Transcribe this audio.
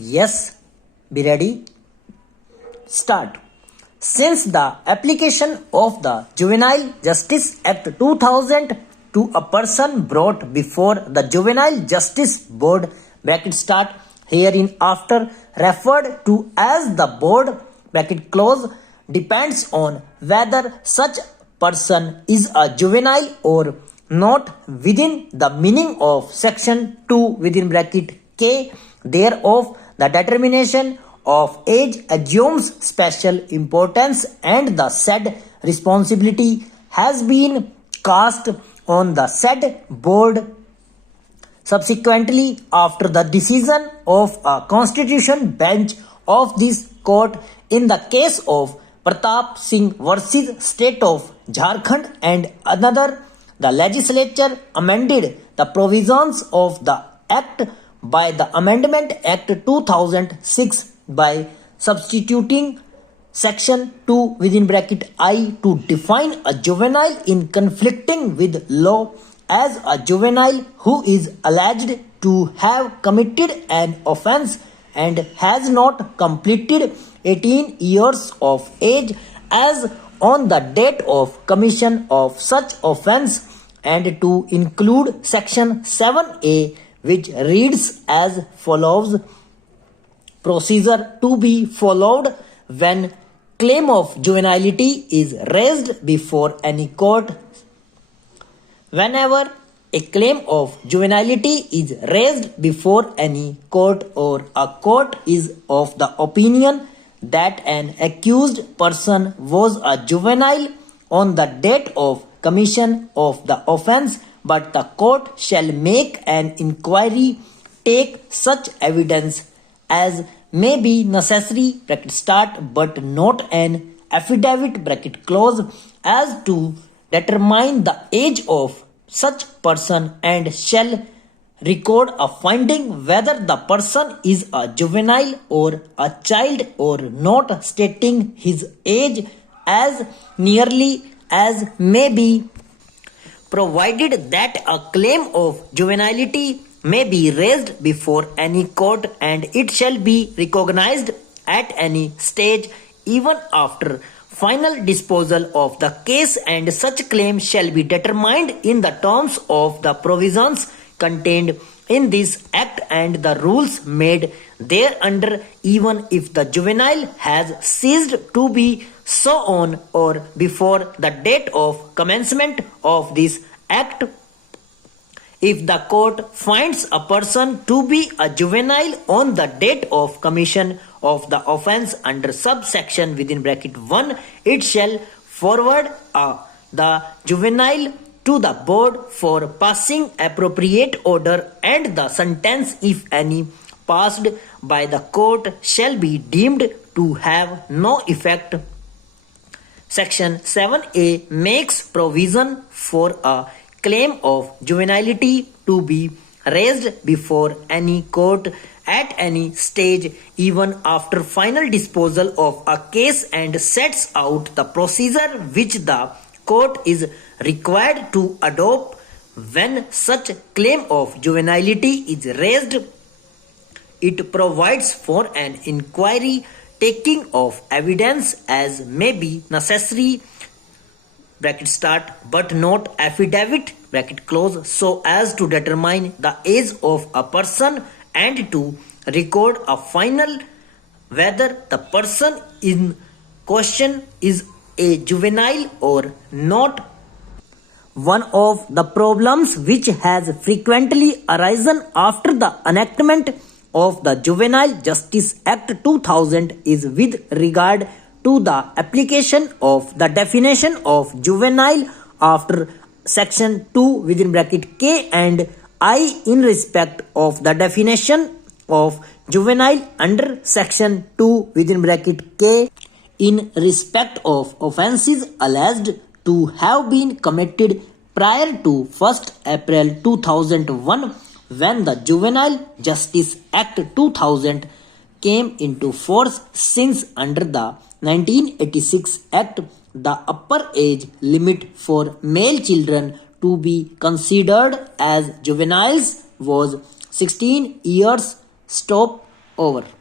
Yes, be ready. Start. Since the application of the Juvenile Justice Act 2000 to a person brought before the Juvenile Justice Board bracket start herein after referred to as the board bracket close depends on whether such person is a juvenile or not within the meaning of section 2 within bracket k thereof. The determination of age assumes special importance and the said responsibility has been cast on the said board subsequently after the decision of a constitution bench of this court in the case of Pratap Singh versus State of Jharkhand and another, the legislature amended the provisions of the act by the Amendment Act 2006 by substituting section 2 within bracket I to define a juvenile in conflicting with law as a juvenile who is alleged to have committed an offense and has not completed 18 years of age as on the date of commission of such offense, and to include section 7a which reads as follows: procedure to be followed when claim of juvenility is raised before any court. Whenever a claim of juvenility is raised before any court or a court is of the opinion that an accused person was a juvenile on the date of commission of the offense, but the court shall make an inquiry, take such evidence as may be necessary bracket start but not an affidavit bracket close as to determine the age of such person and shall record a finding whether the person is a juvenile or a child or not, stating his age as nearly as may be, provided that a claim of juvenility may be raised before any court and it shall be recognized at any stage even after final disposal of the case, and such claim shall be determined in the terms of the provisions contained in this act and the rules made thereunder, even if the juvenile has ceased to be so on or before the date of commencement of this act. If the court finds a person to be a juvenile on the date of commission of the offense under subsection within bracket 1, it shall forward the juvenile to the board for passing appropriate order, and the sentence, if any, passed by the court shall be deemed to have no effect. Section 7a makes provision for a claim of juvenility to be raised before any court at any stage even after final disposal of a case and sets out the procedure which the court is required to adopt when such claim of juvenility is raised. It provides for an inquiry, taking of evidence as may be necessary bracket start but not affidavit bracket close, so as to determine the age of a person and to record a final whether the person in question is a juvenile or not. One of the problems which has frequently arisen after the enactment of the Juvenile Justice Act 2000 is with regard to the application of the definition of juvenile after section 2 within bracket k and I in respect of the definition of juvenile under section 2 within bracket k in respect of offences alleged to have been committed prior to 1st April 2001 when the Juvenile Justice Act 2000 came into force, since under the 1986 Act the upper age limit for male children to be considered as juveniles was 16 years. Stop over.